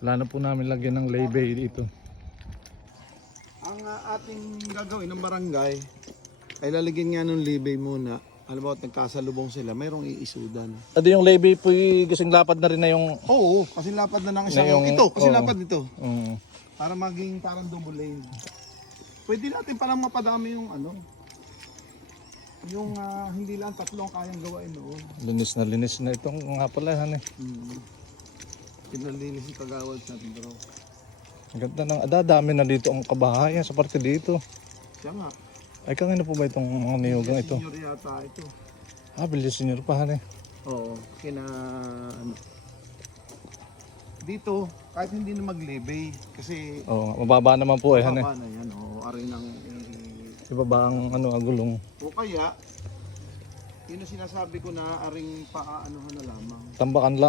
Wala na po namin lagyan ng lay-bay dito. Ang ating gagawin ng barangay ay lalagyan nga ng lay-bay muna. Alam mo, nagkasalubong sila, mayroong iisudan. Ado yung lay-bay po kasing lapad na rin na yung... Oo, kasi lapad na ng isang... Na yung- ito, kasi oo. lapad nito. Mm, Para maging parang double lane. Pwede natin palang mapadami yung ano. Yung hindi lang tatlo ang kayang gawain noon. linis na itong nga pala. Ano, Pinalinis yung kagawad sa atin, bro. ang ganda ng dami na dito ang kabahayan sa parte dito. Siya nga. Ay kanina po ba itong mga niyugang ito? Senior yata ito. Bilis senior pa han eh. Oo, kina ano. Dito, kahit hindi na maglebay kasi Mababa naman po han eh. baba na yan, aray ng Ibaba ang ang gulong. o kaya yun ang sinasabi ko na aring paaanuhan na lamang. Tambakan